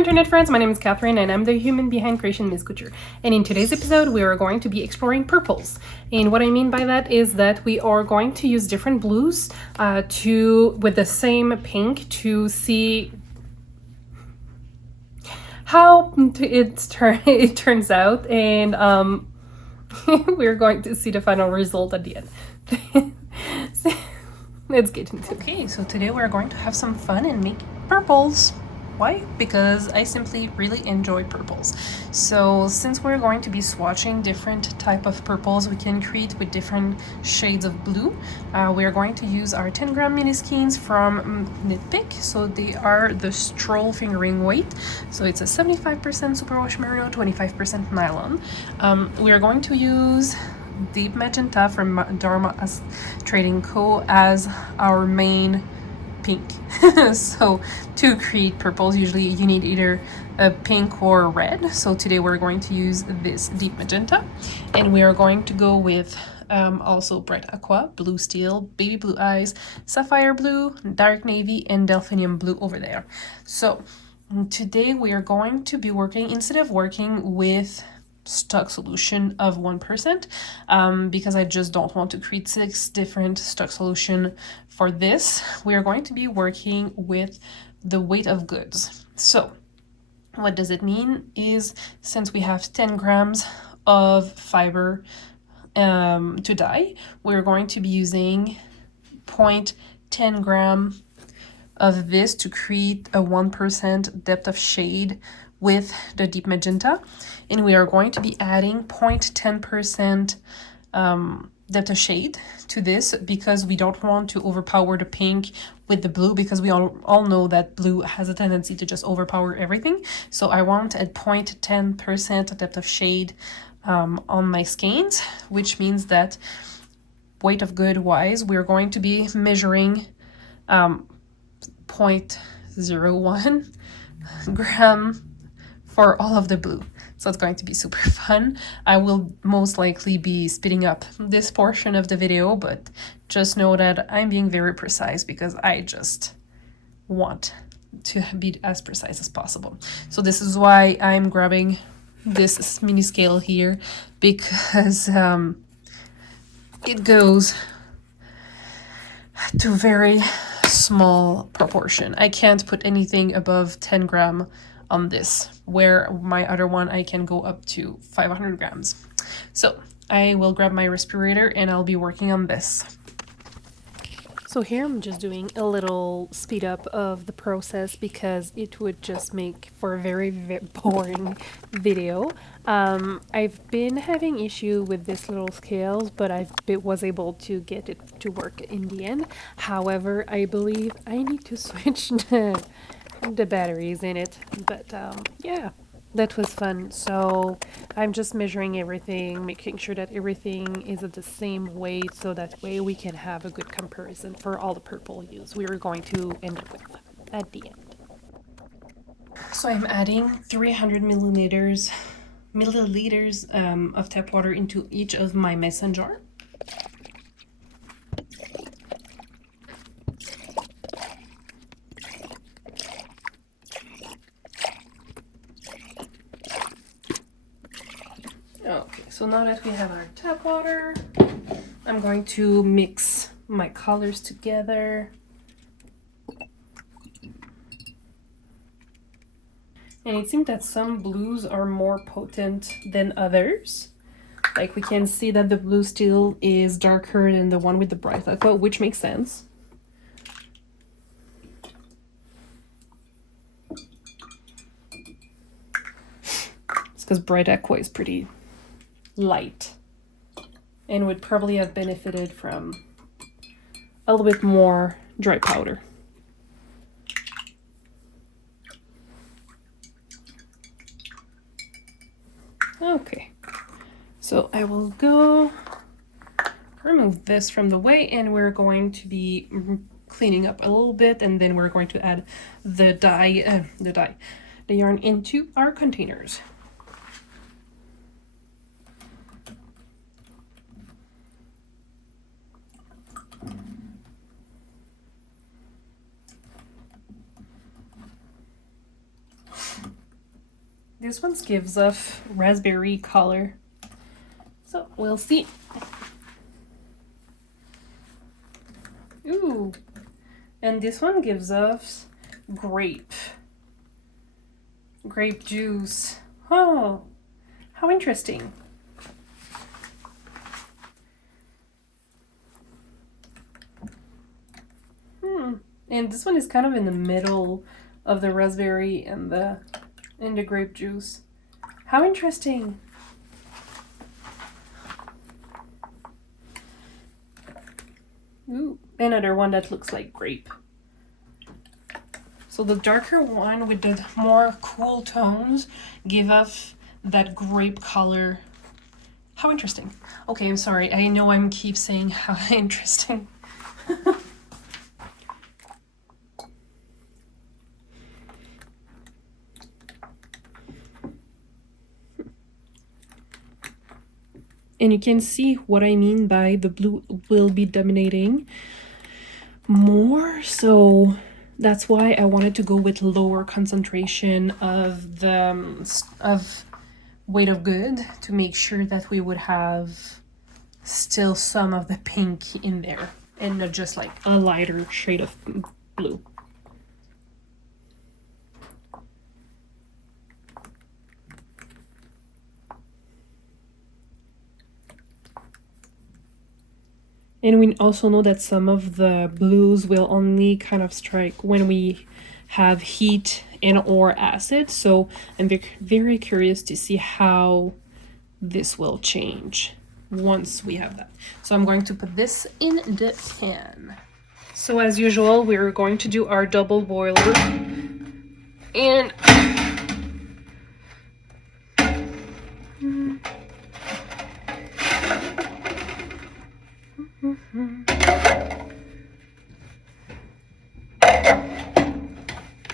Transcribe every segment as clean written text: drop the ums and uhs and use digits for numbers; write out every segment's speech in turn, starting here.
internet friends, my name is Catherine and I'm the human behind Creation Miss Couture. And in today's episode we are going to be exploring purples. And what I mean by that is that we are going to use different blues with the same pink to see how it turns out, and we're going to see the final result at the end. So, let's get into it. Okay, so today we're going to have some fun and make purples. Why? Because I simply really enjoy purples. So since we're going to be swatching different type of purples we can create with different shades of blue, we're going to use our 10 gram mini skeins from Knitpick. So they are the stroll fingering weight. So it's a 75% superwash merino, 25% nylon. We are going to use deep magenta from Dharma Trading Co. as our main pink. So to create purples usually you need either a pink or red. So today we're going to use this deep magenta, and we are going to go with also bright aqua, blue steel, baby blue eyes, sapphire blue, dark navy, and delphinium blue over there. So today we are going to be working, instead of working with stock solution of 1%, because I just don't want to create 6 different stock solution for this, we are going to be working with the weight of goods. So what does it mean is, since we have 10 grams of fiber to dye, we're going to be using 0.10 gram of this to create a 1% depth of shade with the deep magenta, and we are going to be adding 0.10% depth of shade to this because we don't want to overpower the pink with the blue, because we all know that blue has a tendency to just overpower everything. So I want a 0.10% depth of shade on my skeins, which means that weight of good wise we're going to be measuring 0.01 gram for all of the blue. So it's going to be super fun. I will most likely be speeding up this portion of the video, but just know that I'm being very precise because I just want to be as precise as possible. So this is why I'm grabbing this mini scale here, because it goes to very small proportion. I can't put anything above 10 gram on this, where my other one I can go up to 500 grams. So I will grab my respirator and I'll be working on this. So here I'm just doing a little speed up of the process because it would just make for a very, very boring video. I've been having issue with this little scales, but I was able to get it to work in the end. However, I believe I need to switch the batteries in it, but yeah, that was fun. So I'm just measuring everything, making sure that everything is at the same weight, so that way we can have a good comparison for all the purple hues we are going to end up with at the end. So I'm adding 300 milliliters of tap water into each of my mason jar. Okay, so now that we have our tap water, I'm going to mix my colors together. And it seems that some blues are more potent than others. Like we can see that the blue steel is darker than the one with the bright aqua, which makes sense. It's because bright aqua is pretty light and would probably have benefited from a little bit more dry powder. Okay, so I will go remove this from the way, and we're going to be cleaning up a little bit, and then we're going to add the yarn into our containers. This one gives off raspberry color. So we'll see. Ooh. And this one gives us grape juice. Oh, how interesting. And this one is kind of in the middle of the raspberry and the grape juice. How interesting. Ooh, another one that looks like grape. So the darker one with the more cool tones give off that grape color. How interesting. Okay, I'm sorry. I know I'm keep saying how interesting. And you can see what I mean by the blue will be dominating more. So that's why I wanted to go with lower concentration of the weight of good to make sure that we would have still some of the pink in there and not just like a lighter shade of blue. And we also know that some of the blues will only kind of strike when we have heat and or acid. So I'm very curious to see how this will change once we have that. So I'm going to put this in the pan. So as usual, we're going to do our double boiler. And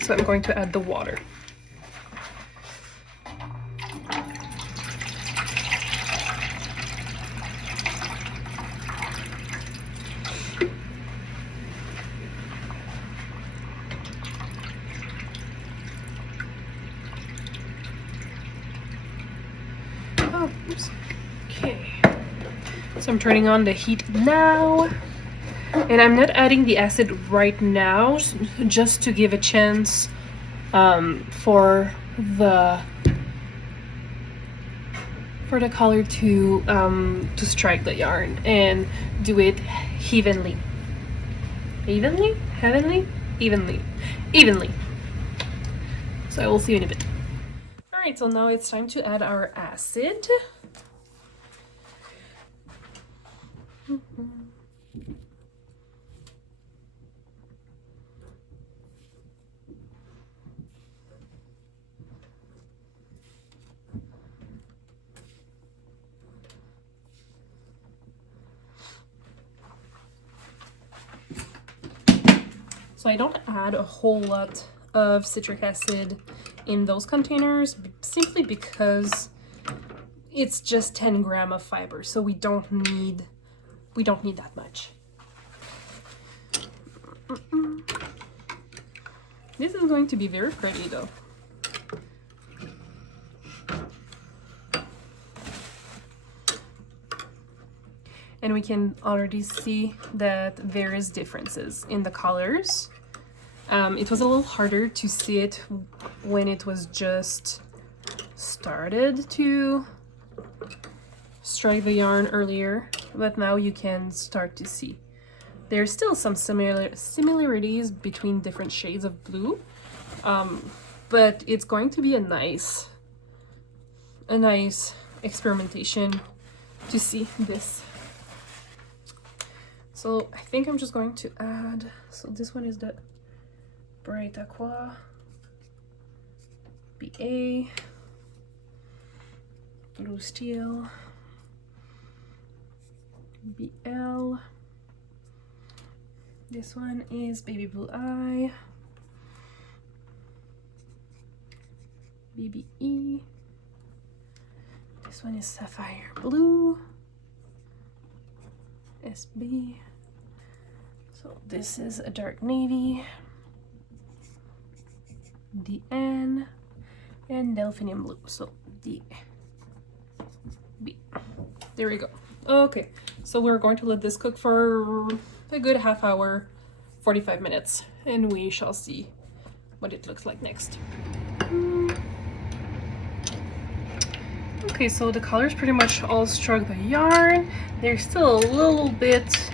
so I'm going to add the water. Oh, oops. Okay. So I'm turning on the heat now. And I'm not adding the acid right now, just to give a chance for the color to strike the yarn and do it evenly. Evenly. So I will see you in a bit. All right, so now it's time to add our acid. So I don't add a whole lot of citric acid in those containers simply because it's just 10 grams of fiber, so we don't need that much. This is going to be very pretty though. And we can already see that there is differences in the colors. It was a little harder to see it when it was just started to strike the yarn earlier, but now you can start to see. There's still some similarities between different shades of blue, but it's going to be a nice experimentation to see this. So I think I'm just going to add, so this one is the Bright Aqua, BA, Blue Steel, BL, this one is Baby Blue Eye, BBE, this one is Sapphire Blue, SB, so this is a dark navy, DN, and delphinium blue. So D, B. There we go. Okay, so we're going to let this cook for a good half hour, 45 minutes, and we shall see what it looks like next. Okay, so the colors pretty much all struck the yarn. There's still a little bit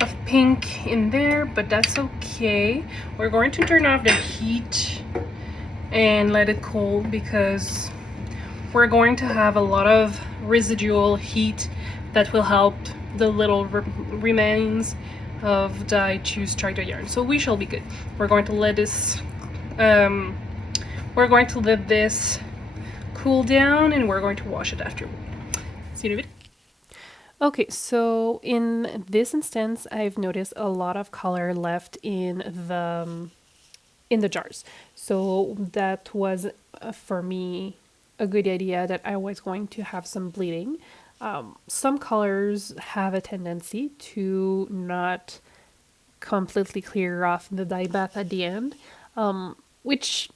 of pink in there, but that's okay. We're going to turn off the heat and let it cool because we're going to have a lot of residual heat that will help the little remains of dye to strike the yarn. So we shall be good. We're going to let this cool down, and we're going to wash it afterward. See you in a bit. Okay, so in this instance, I've noticed a lot of color left in the jars. So that was for me a good idea that I was going to have some bleeding. Some colors have a tendency to not completely clear off the dye bath at the end, which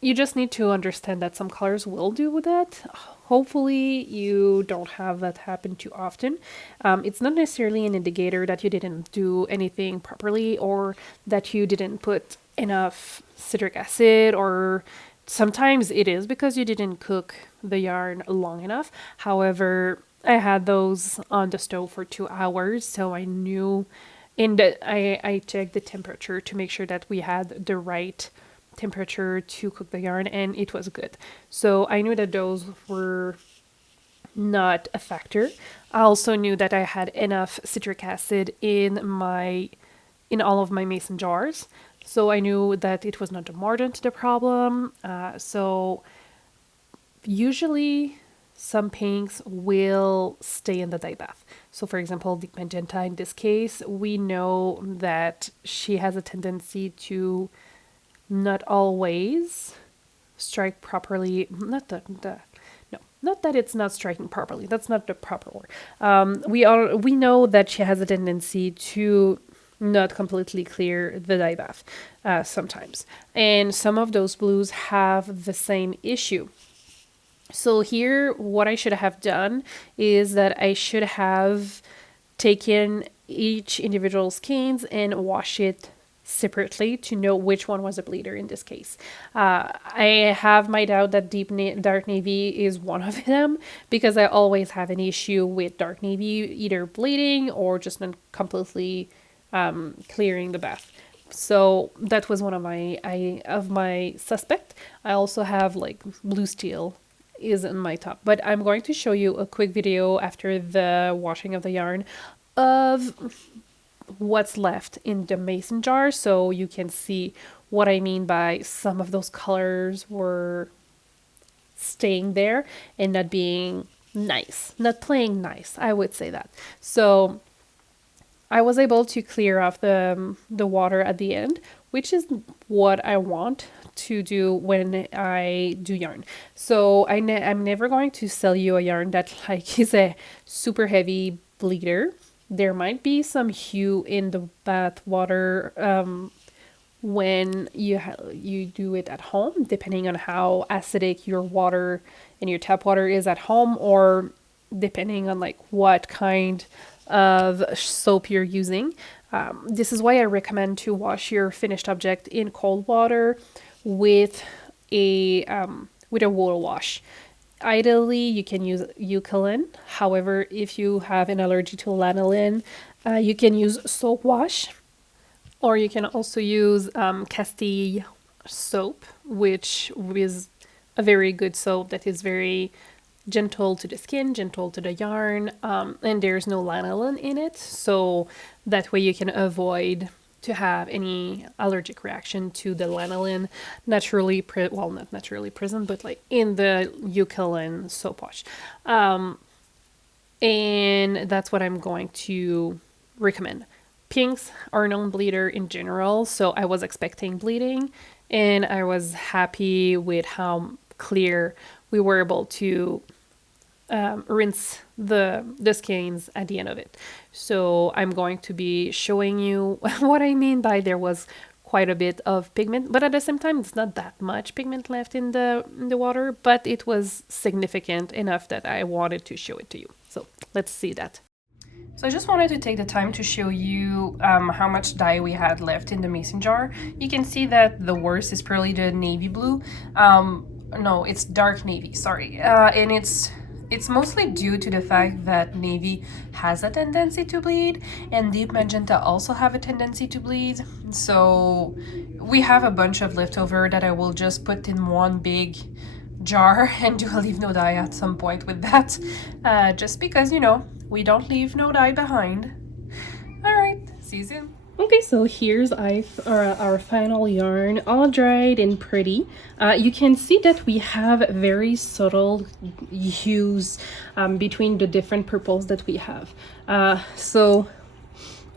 you just need to understand that some colors will do that. Hopefully you don't have that happen too often. It's not necessarily an indicator that you didn't do anything properly or that you didn't put enough citric acid, or sometimes it is because you didn't cook the yarn long enough. However, I had those on the stove for 2 hours, so I knew, and I checked the temperature to make sure that we had the right temperature to cook the yarn, and it was good. So I knew that those were not a factor. I also knew that I had enough citric acid in all of my mason jars. So I knew that it was not the mordant the problem. So usually some pinks will stay in the dye bath. So for example, the magenta in this case, we know that she has a tendency to not always strike properly. Not that it's not striking properly. That's not the proper word. We know that she has a tendency to not completely clear the dye bath sometimes, and some of those blues have the same issue. So here, what I should have done is that I should have taken each individual skeins and wash it separately to know which one was a bleeder in this case. I have my doubt that dark navy is one of them, because I always have an issue with dark navy either bleeding or just not completely clearing the bath. So that was one of my suspect. I also have like blue steel is in my top, but I'm going to show you a quick video after the washing of the yarn of what's left in the mason jar, so you can see what I mean by some of those colors were staying there and not being nice, not playing nice, I would say that. So I was able to clear off the water at the end, which is what I want to do when I do yarn. So I'm never going to sell you a yarn that like is a super heavy bleeder. There might be some hue in the bath water when you do it at home, depending on how acidic your water and your tap water is at home, or depending on like what kind of soap you're using. This is why I recommend to wash your finished object in cold water with a wool wash. Ideally, you can use eucalyptus. However, if you have an allergy to lanolin, you can use soap wash, or you can also use Castile soap, which is a very good soap that is very gentle to the skin, gentle to the yarn, and there's no lanolin in it, so that way you can avoid to have any allergic reaction to the lanolin naturally not naturally present, but like in the eucalyptus soap wash. And that's what I'm going to recommend. Pinks are non-bleeder in general, so I was expecting bleeding, and I was happy with how clear we were able to rinse the skeins at the end of it. So I'm going to be showing you what I mean by there was quite a bit of pigment, but at the same time, it's not that much pigment left in the water, but it was significant enough that I wanted to show it to you. So let's see that. So I just wanted to take the time to show you how much dye we had left in the mason jar. You can see that the worst is probably the navy blue. No, it's dark navy, sorry. And it's mostly due to the fact that navy has a tendency to bleed, and deep magenta also have a tendency to bleed. So we have a bunch of leftover that I will just put in one big jar and do a leave no dye at some point with that, just because, you know, we don't leave no dye behind. All right, see you soon. Okay, so here's our final yarn, all dried and pretty. You can see that we have very subtle hues between the different purples that we have. So,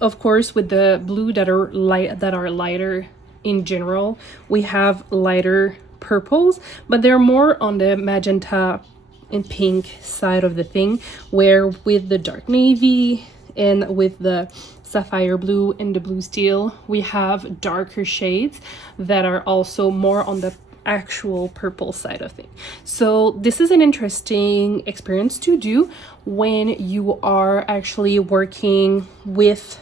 of course, with the blue that are lighter in general, we have lighter purples, but they're more on the magenta and pink side of the thing, where with the dark navy and with the sapphire blue and the blue steel, we have darker shades that are also more on the actual purple side of things. So this is an interesting experience to do when you are actually working with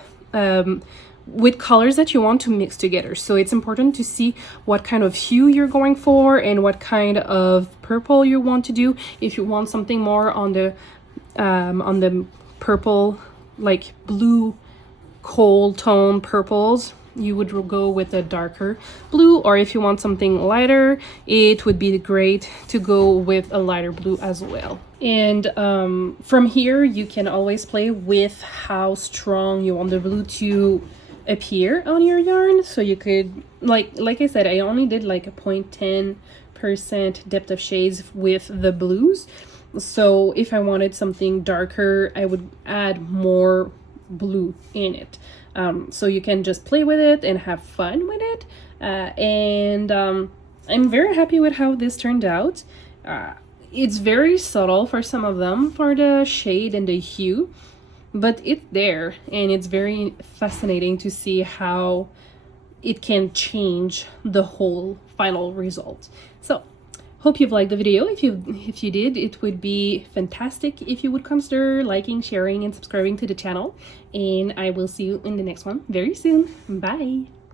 colors that you want to mix together. So it's important to see what kind of hue you're going for and what kind of purple you want to do. If you want something more on the purple, like blue cold tone purples, you would go with a darker blue, or if you want something lighter, it would be great to go with a lighter blue as well. And from here you can always play with how strong you want the blue to appear on your yarn. So you could, like I said, I only did like a 0.10% depth of shades with the blues. So if I wanted something darker, I would add more blue in it. So you can just play with it and have fun with it. I'm very happy with how this turned out. It's very subtle for some of them, for the shade and the hue, but it's there, and it's very fascinating to see how it can change the whole final result. So hope you've liked the video. If you did, it would be fantastic if you would consider liking, sharing, and subscribing to the channel. And I will see you in the next one very soon. Bye!